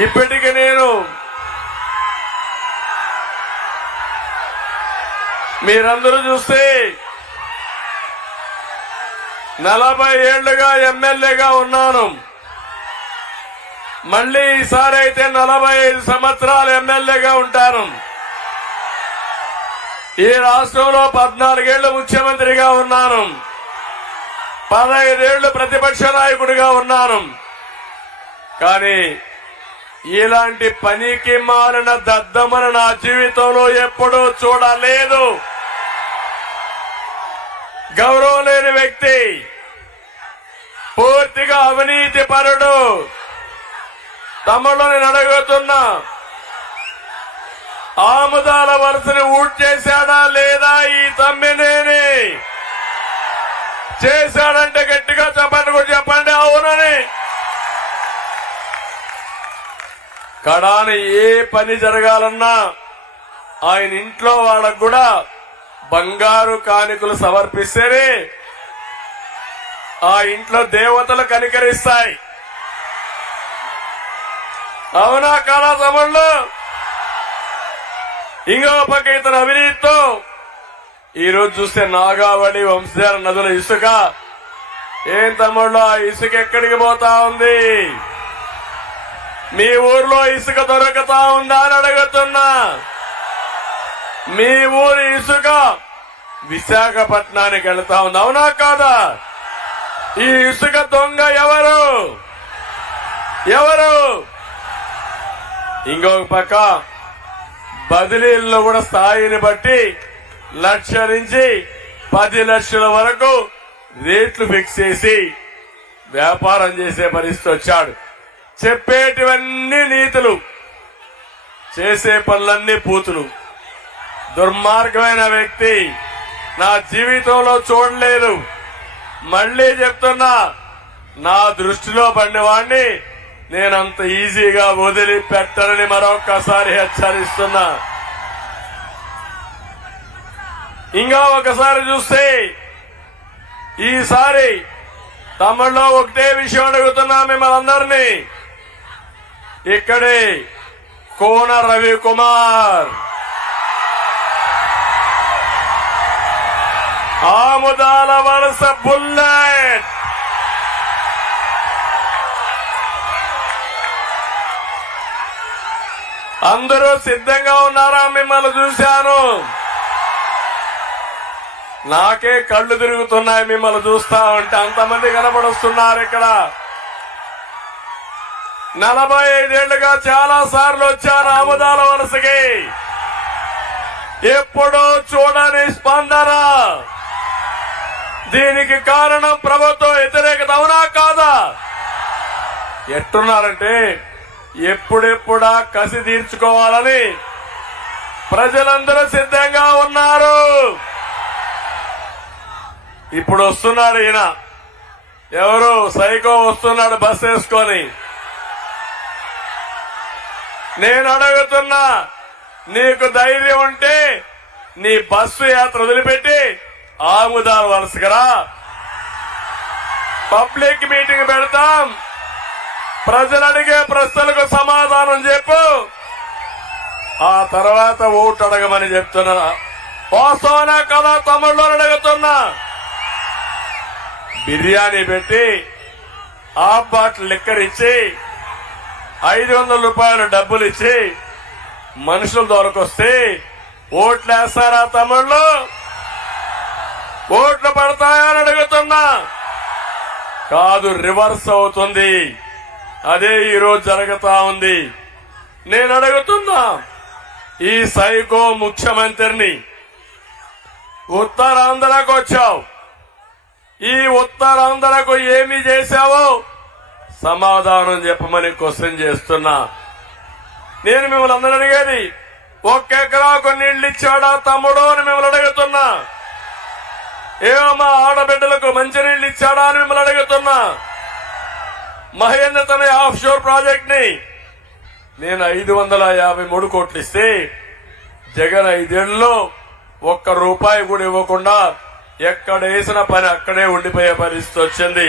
ఇప్పటికి నేను మీరందరూ చూస్తే 40 ఏళ్లుగా ఎమ్మెల్యేగా ఉన్నాను. మళ్ళీ ఈసారి అయితే 45 సంవత్సరాలు ఎమ్మెల్యేగా ఉంటాను. ఈ రాష్ట్రంలో 14 ఏళ్లు ముఖ్యమంత్రిగా ఉన్నాను. 15 ఏళ్లు ప్రతిపక్ష నాయకుడిగా ఉన్నాను. కానీ ఇలాంటి పనికి మాలిన దద్దమని నా జీవితంలో ఎప్పుడూ చూడలేదు. గౌరవం లేని వ్యక్తి, పూర్తిగా అవినీతి పరుడు. తమ్ముళ్ళు నేను అడుగుతున్నా, ఆముదాల వలసని ఊట్ చేశాడా లేదా ఈ తమ్మినేని? చేశాడంటే గట్టిగా చెప్పండి, కూడా చెప్పండి అవునని. కడాని ఏ పని జరగాలన్నా ఆయన ఇంట్లో వాళ్ళకు కూడా బంగారు కానుకలు సమర్పిస్తేనే ఆ ఇంట్లో దేవతలు కనికరిస్తాయి. అవునా కాదా తమ్ముళ్ళు? ఇంకో పక్క ఇతను అవినీతితో ఈరోజు చూస్తే నాగావళి వంశధార నదుల ఇసుక, ఏం తమ్ముళ్ళు ఆ ఇసుక ఎక్కడికి పోతా ఉంది? మీ ఊర్లో ఇసుక దొరుకుతా ఉందా అని అడుగుతున్నా. మీ ఊరి ఇసుక విశాఖపట్నానికి వెళ్తా ఉంది, అవునా కాదా? ఈ ఇసుక దొంగ ఎవరు? ఇంకొక పక్క బదిలీల్లో కూడా స్థాయిని బట్టి 1 లక్ష నుంచి 10 లక్షల వరకు రేట్లు ఫిక్స్ చేసి వ్యాపారం చేసే పరిస్థితి వచ్చాడు. చెప్పేటివన్నీ నీతులు, చేసే పనులన్నీ పూతులు. దుర్మార్గమైన వ్యక్తి నా జీవితంలో చూడలేదు. మళ్లీ చెప్తున్నా, నా దృష్టిలో పడినవాణ్ణి నేనంత ఈజీగా వదిలిపెట్టనని మరొక్కసారి హెచ్చరిస్తున్నా. ఇంకా ఒకసారి చూస్తే ఈసారి తమ్ముళ్ళో ఒకటే విషయం అడుగుతున్నా మిమ్మల్ని అందరినీ. ఇక్కడే కోన రవికుమార్, ఆముదాల వలస బుల్లెట్, అందరూ సిద్ధంగా ఉన్నారా? మిమ్మల్ని చూశాను, నాకే కళ్ళు తిరుగుతున్నాయి మిమ్మల్ని చూస్తా ఉంటే. అంతమంది కనబడుస్తున్నారు ఇక్కడ. 45 ఏళ్లుగా చాలా సార్లు వచ్చాను ఆముదాల వలసకి, ఎప్పుడూ చూడని స్పందన. దీనికి కారణం ప్రభుత్వ వ్యతిరేకత, అవునా కాదా? ఎట్టున్నారంటే ఎప్పుడెప్పుడా కసి తీర్చుకోవాలని ప్రజలందరూ సిద్ధంగా ఉన్నారు. ఇప్పుడు వస్తున్నాడు ఈయన, ఎవరు సైకో వస్తున్నాడు బస్ వేసుకొని. నేను అడుగుతున్నా, నీకు ధైర్యం ఉంటే నీ బస్సు యాత్ర వదిలిపెట్టి ఆముదాల వలసకి రా. పబ్లిక్ మీటింగ్ పెడతాం, ప్రజలు అడిగే ప్రశ్నలకు సమాధానం చెప్పు, ఆ తర్వాత ఓటు అడగమని చెప్తున్నా. వాస్తవనా కదా తమ్ముళ్ళు అడుగుతున్నా. బిర్యానీ పెట్టి హాఫ్ బాటిల్ లిక్కర్ ఇచ్చి 500 రూపాయలు డబ్బులు ఇచ్చి మనుషులు దొరకొస్తే ఓట్లు వేస్తారా తమ్ముళ్ళు? ఓట్లు పడతాయా అని అడుగుతున్నా. కాదు, రివర్స్ అవుతుంది. అదే ఈరోజు జరుగుతా ఉంది. నేను అడుగుతున్నా, ఈ సైకో ముఖ్యమంత్రిని ఉత్తరాంధ్రకు వచ్చావు, ఈ ఉత్తరాంధ్రకు ఏమి చేశావో సమాధానం చెప్పమని క్వశ్చన్ చేస్తున్నా. నేను మిమ్మల్ని అందరూ అడిగేది, 1 ఎకరాకు నీళ్లు ఇచ్చాడా తమ్ముడు అని మిమ్మల్ని అడుగుతున్నా. ఏమో మా ఆడబిడ్డలకు మంచినీళ్లు ఇచ్చాడా అని మిమ్మల్ని అడుగుతున్నా. మహేంద్ర తన ఆఫ్ షోర్ ప్రాజెక్ట్ ని నేను 553 కోట్లు ఇస్తే జగన్ 5 ఏళ్లలో 1 రూపాయి కూడా ఇవ్వకుండా ఎక్కడ వేసిన పని అక్కడే ఉండిపోయే పరిస్థితి వచ్చింది.